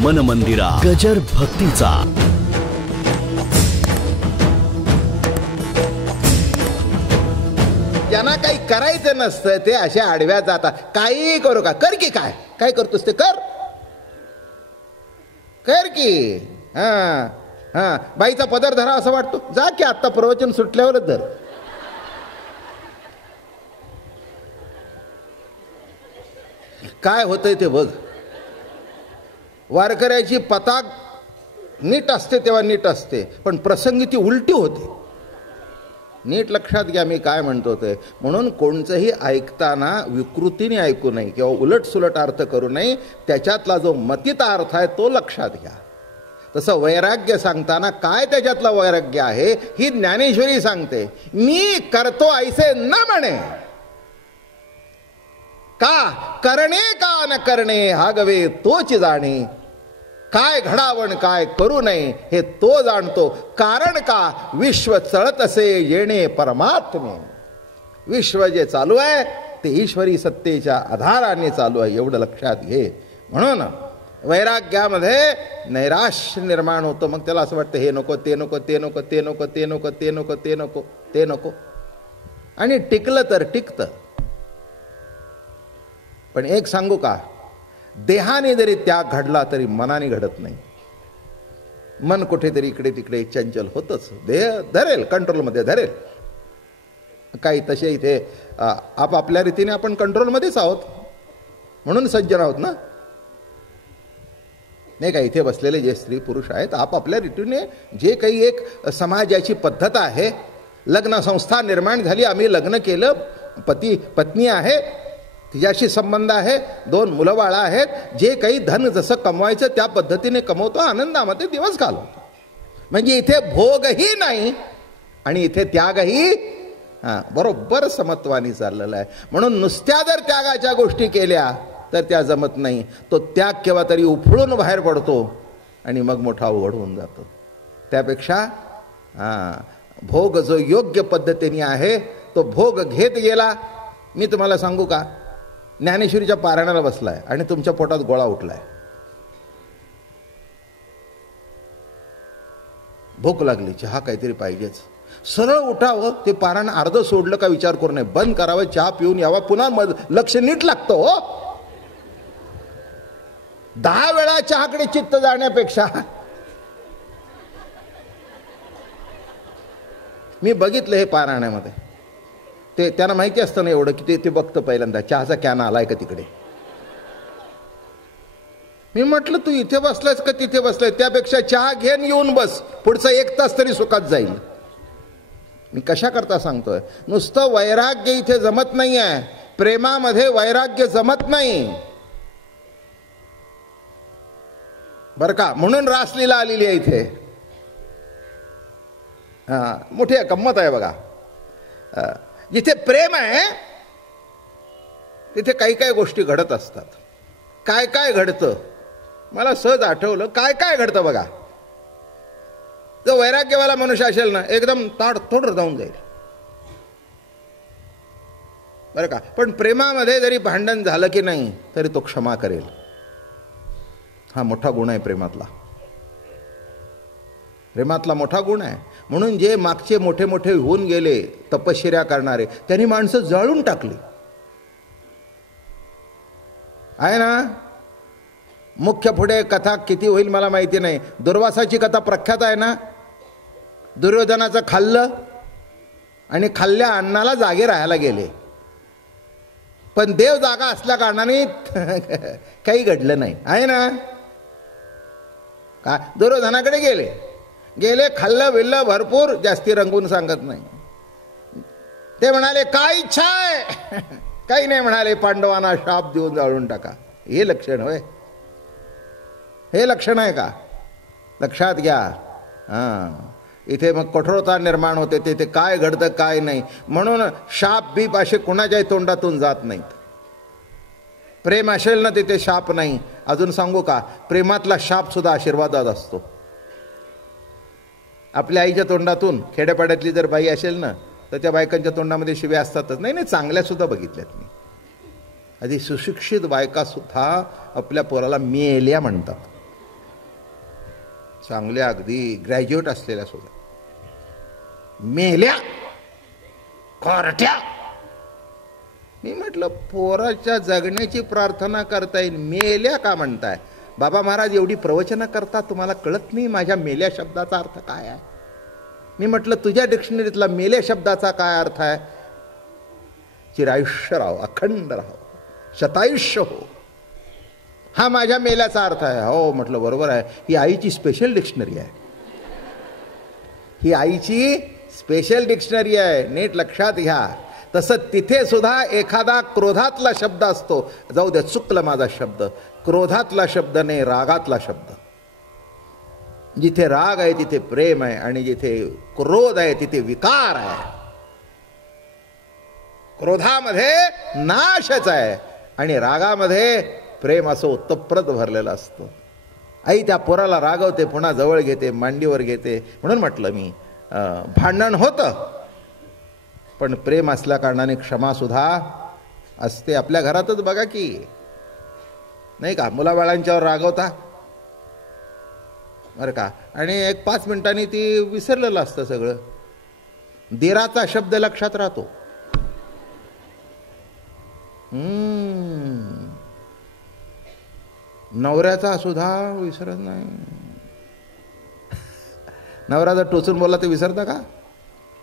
मन मंदिरा गजर भक्तीचा. ज्यांना काही करायचं नसतं ते अशा आडव्या जातात. काही करू का, कर की, काय काय करतोस ते कर, कर की. हा हा, बाईचा पदर धरा असं वाटतो, जा की आत्ता प्रवचन सुटल्यावरच धर. काय होतंय ते बघ. वारकऱ्याची पताक नीट असते तेव्हा नीट असते, पण प्रसंगी ती उलटी होते. नीट लक्षात घ्या मी काय म्हणतो ते. म्हणून कोणचंही ऐकताना विकृतीने ऐकू नये किंवा उलटसुलट अर्थ करू नये. त्याच्यातला जो मतिता अर्थ आहे तो लक्षात घ्या. तसं वैराग्य सांगताना काय त्याच्यातलं वैराग्य आहे ही ज्ञानेश्वरी सांगते. मी करतो ऐसे न म्हणे, का करणे का न करणे हागवे तोच जाणे. काय घडावण काय करू नये हे तो जाणतो. कारण का विश्व चळत असे येणे परमात्मे. विश्व जे चालू आहे ते ईश्वरी सत्तेच्या आधाराने चालू आहे, एवढं लक्षात घे. म्हणून वैराग्यामध्ये नैराश्य निर्माण होतं. मग त्याला असं वाटतं हे नको ते नको ते नको ते नको ते नको ते नको ते नको ते नको. आणि टिकलं तर टिकतं. पण एक सांगू का, देहाने जरी त्याग घडला तरी मनाने घडत नाही. मन कुठेतरी इकडे तिकडे चंचल होतच. देह धरेल, कंट्रोलमध्ये धरेल. काही तसे इथे आपापल्या रीतीने आपण कंट्रोलमध्येच आहोत, म्हणून सज्जन आहोत ना. नाही का, इथे बसलेले जे स्त्री पुरुष आहेत आपापल्या रीतीने जे काही एक समाजाची पद्धत आहे, लग्न संस्था निर्माण झाली, आम्ही लग्न केलं, पती पत्नी आहे, तिच्याशी संबंध आहे, 2 मुलं बाळं आहेत, जे काही धन जसं कमवायचं त्या पद्धतीने कमवतो, आनंदामध्ये दिवस घालवतो. म्हणजे इथे भोगही नाही आणि इथे त्यागही बरोबर समत्वानी चाललेला आहे. म्हणून नुसत्या जर त्यागाच्या गोष्टी केल्या तर त्या जमत नाही. तो त्याग केव्हा तरी उफळून बाहेर पडतो आणि मग मोठा अवघड होऊन जातो. त्यापेक्षा भोग जो योग्य पद्धतीने आहे तो भोग घेत गेला. मी तुम्हाला सांगू का, ज्ञानेश्वरीच्या पारायणाला बसलाय आणि तुमच्या पोटात गोळा उठलाय, भूक लागली, चहा काहीतरी पाहिजेच, सरळ उठावं, ते पारायण अर्ध सोडलं का विचार करू नये, बंद करावं, चहा पिऊन यावा, पुन्हा लक्ष नीट लागतं. हो, 10 वेळा चहाकडे चित्त जाण्यापेक्षा मी बघितलं हे पारायणामध्ये, ते त्यांना माहिती असतं ना एवढं की ते बघतं पहिल्यांदा चहाचा कॅन आलाय का तिकडे. मी म्हटलं तू इथे बसलायस का तिथे बसलाय, त्यापेक्षा चहा घेऊन येऊन बस, पुढचा 1 तास तरी सुखात जाईल. मी कशा करता सांगतोय, नुसतं वैराग्य इथे जमत नाही आहे, प्रेमामध्ये वैराग्य जमत नाही बर का. म्हणून रासलीला आलेली आहे इथे. मोठी गंमत आहे बघा. जिथे प्रेम आहे तिथे काही काही गोष्टी घडत असतात. काय काय घडतं मला सहज आठवलं. काय काय घडतं बघा, जो वैराग्यवाला मनुष्य असेल ना एकदम ताडतोड जाऊन जाईल बरं का. पण प्रेमामध्ये जरी भांडण झालं की नाही तरी तो क्षमा करेल. हा मोठा गुण आहे प्रेमातला. प्रेमातला मोठा गुण आहे. म्हणून जे मागचे मोठे मोठे होऊन गेले तपश्चर्या करणारे, त्यांनी माणसं जाळून टाकली आहे ना. मुख्य पुढे कथा किती होईल मला माहिती नाही. दुर्वासाची कथा प्रख्यात आहे ना. दुर्योधनाचं खाल्लं आणि खाल्ल्या अन्नाला जागे राहायला गेले, पण देव जागा असल्या कारणाने काही घडलं नाही आहे ना. का दुर्योधनाकडे गेले खाल्लं बिल्लं भरपूर, जास्ती रंगून सांगत नाही. ते म्हणाले काय इच्छा आहे, काही नाही म्हणाले, पांडवांना शाप देऊन जाळून टाका. हे लक्षण होय, हे लक्षण आहे का, लक्षात घ्या. इथे मग कठोरता निर्माण होते. ते काय घडतं काय नाही. म्हणून शाप बीप असे कुणाच्याही तोंडातून जात नाहीत. प्रेम असेल ना तिथे शाप नाही. अजून सांगू का, प्रेमातला शाप सुद्धा आशीर्वादात असतो. आपल्या आईच्या तोंडातून, खेड्यापाड्यातली जर बाई असेल ना तर त्या बायकांच्या तोंडामध्ये शिव्या असतातच. नाही चांगल्या सुद्धा बघितल्यात मी. आधी सुशिक्षित बायका सुद्धा आपल्या पोराला मेल्या म्हणतात. चांगल्या अगदी ग्रॅज्युएट असलेल्या सुद्धा मेल्या कोरट्या. मी म्हटलं पोराच्या जगण्याची प्रार्थना करता येईल, मेल्या का म्हणताय? बाबा महाराज एवढी प्रवचनं करता, तुम्हाला कळत नाही माझ्या मेल्या शब्दाचा अर्थ काय आहे? मी म्हटलं तुझ्या डिक्शनरीतला मेल्या शब्दाचा काय अर्थ आहे? चिरायुष्य राहो, अखंड राहो, शतायुष्य हो, हा माझ्या मेल्याचा अर्थ आहे. हो म्हटलं बरोबर आहे, ही आईची स्पेशल डिक्शनरी आहे, ही आईची स्पेशल डिक्शनरी आहे, नीट लक्षात घ्या. तसं तिथे सुद्धा एखादा क्रोधातला शब्द असतो, जाऊ दे चुकलं माझा शब्द, क्रोधातला शब्द नाही, रागातला शब्द. जिथे राग आहे तिथे प्रेम आहे, आणि जिथे क्रोध आहे तिथे विकार आहे. क्रोधामध्ये नाशच आहे आणि रागामध्ये प्रेम असं उत्तप्रत भरलेलं असतं. आई त्या पोराला रागवते, पुन्हा जवळ घेते, मांडीवर घेते. म्हणून म्हटलं मी भांडण होतं, पण प्रेम असल्या कारणाने क्षमा सुद्धा असते. आपल्या घरातच बघा की, नाही का, मुलाबाळांच्यावर रागवता बरं का, आणि एक 5 मिनिटांनी ती विसरलेलं असतं सगळं. दिराचा शब्द लक्षात राहतो. नवऱ्याचा सुद्धा विसरत नाही. नवरा जर टोचून बोलला ते विसरता का?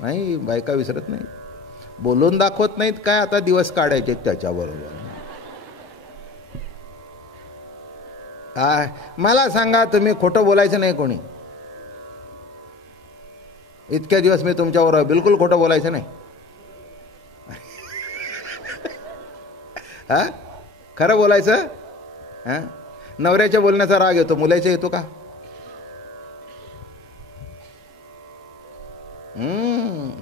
नाही, बायका विसरत नाही. बोलून दाखवत नाहीत काय, आता दिवस काढायचे त्याच्याबरोबर. मला सांगा, तुम्ही खोटं बोलायचं नाही कोणी? इतक्या दिवस मी तुमच्यावर बिलकुल खोटं बोलायचं नाही. हा, खरं बोलायचं. हा, नवऱ्याच्या बोलण्याचा राग येतो, मुलाचा येतो का?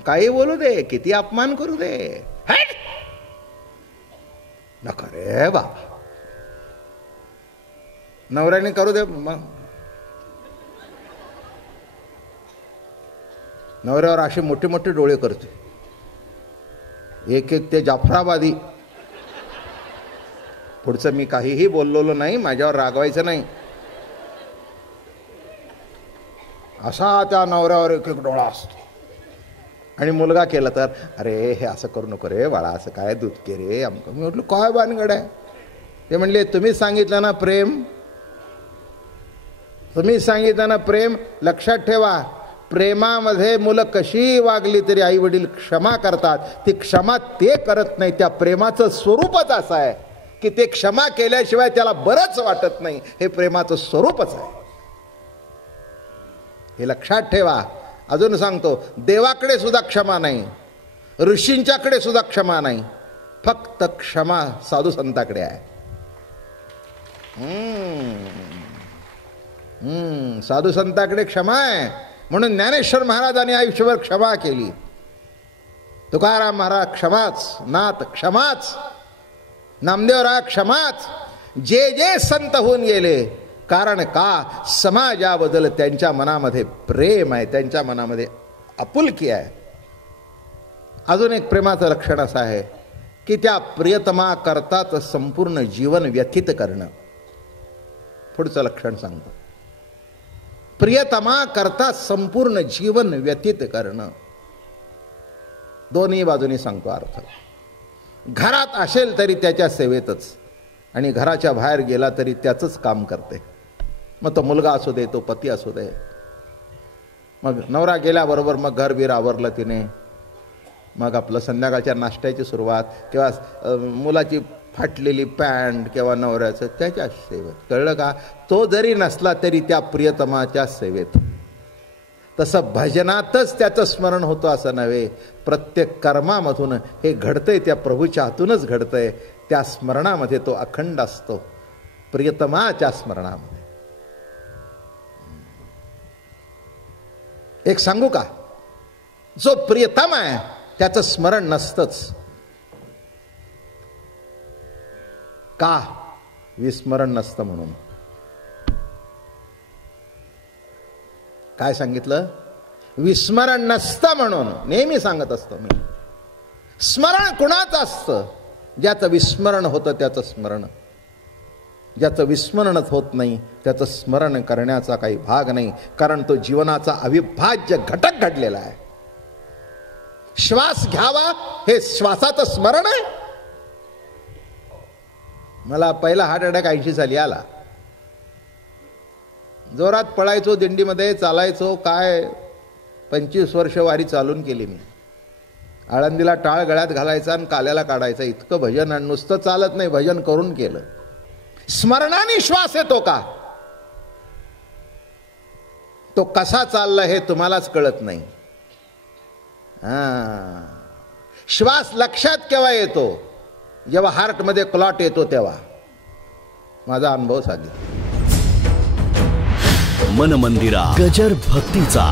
काही बोलू दे, किती अपमान करू दे, नका रे बाबा. नवऱ्याने करू दे, मग नवऱ्यावर असे मोठे मोठे डोळे करते, एक एक ते जाफराबादी. पुढचं मी काहीही बोललेलो नाही, माझ्यावर रागवायचं नाही. असा त्या नवऱ्यावर एक एक डोळा असतो. आणि मुलगा केला तर, अरे हे असं करू नको रे बाळा, असं काय दूधके रे आमकं. मी म्हटलं काय भानगड आहे? ते म्हणले तुम्हीच सांगितलं ना प्रेम, तुम्ही सांगितलं ना प्रेम. लक्षात ठेवा, प्रेमामध्ये मुलं कशी वागली तरी आई वडील क्षमा करतात. ती क्षमा ते करत नाही, त्या प्रेमाचं स्वरूपच असं आहे की ते क्षमा केल्याशिवाय त्याला बरंच वाटत नाही. हे प्रेमाचं स्वरूपच आहे, हे लक्षात ठेवा. अजून सांगतो, देवाकडे सुद्धा क्षमा नाही, ऋषींच्याकडे सुद्धा क्षमा नाही, फक्त क्षमा साधू संताकडे आहे. साधू संताकडे क्षमा आहे. म्हणून ज्ञानेश्वर महाराजांनी आयुष्यभर क्षमा केली. तुकाराम महाराज क्षमाच, नाथ क्षमाच, नामदेवराय क्षमाच. जे जे संत होऊन गेले, कारण का? समाजाबद्दल त्यांच्या मनामध्ये प्रेम आहे, त्यांच्या मनामध्ये आपुलकी आहे. अजून एक प्रेमाचं लक्षण असं आहे की त्या प्रियतमा करतात संपूर्ण जीवन व्यथित करणं. पुढचं लक्षण सांगतो, प्रियतमा करता संपूर्ण जीवन व्यतीत करणं. दोन्ही बाजूनी सांगतो अर्थ. घरात असेल तरी त्याच्या सेवेतच, आणि घराच्या बाहेर गेला तरी त्याचंच काम करते. मग तो मुलगा असू दे, तो पती असू दे. मग नवरा गेल्याबरोबर मग घरबीर आवरलं तिने, मग आपलं संध्याकाळच्या नाश्त्याची सुरुवात, किंवा मुलाची फाटलेली पॅन्ट किंवा नवऱ्याचं, त्याच्या सेवेत. कळलं का? तो जरी नसला तरी त्या प्रियतमाच्या सेवेत. तसं भजनातच त्याचं स्मरण होतं असं नव्हे, प्रत्येक कर्मामधून हे घडतंय, त्या प्रभूच्या हातूनच घडतंय. त्या स्मरणामध्ये तो अखंड असतो, प्रियतमाच्या स्मरणामध्ये. एक सांगू का? जो प्रियतम आहे त्याचं स्मरण नसतंच. का? विस्मरण नसतं म्हणून. काय सांगितलं? विस्मरण नसतं म्हणून. नेहमी सांगत असतो मी, स्मरण कुणाचं असतं? ज्याचं विस्मरण होतं त्याचं स्मरण. ज्याचं विस्मरणच होत नाही त्याचं स्मरण करण्याचा काही भाग नाही, कारण तो जीवनाचा अविभाज्य घटक घडलेला आहे. श्वास घ्यावा हे श्वासाचं स्मरण आहे. मला पहिला हार्ट अटॅक 80 साली आला. जोरात पळायचो, दिंडीमध्ये चालायचो, काय 25 वर्ष वारी चालून केली मी. आळंदीला टाळ गळ्यात घालायचा आणि काल्याला काढायचा, इतकं भजन. आणि नुसतं चालत नाही, भजन करून केलं. स्मरणाने श्वास येतो का, तो कसा चालला हे तुम्हालाच कळत नाही. श्वास लक्षात केव्हा येतो, जेव्हा हार्टमध्ये क्लॉट येतो तेव्हा. माझा अनुभव सांगितला. मन मंदिरा गजर भक्तीचा.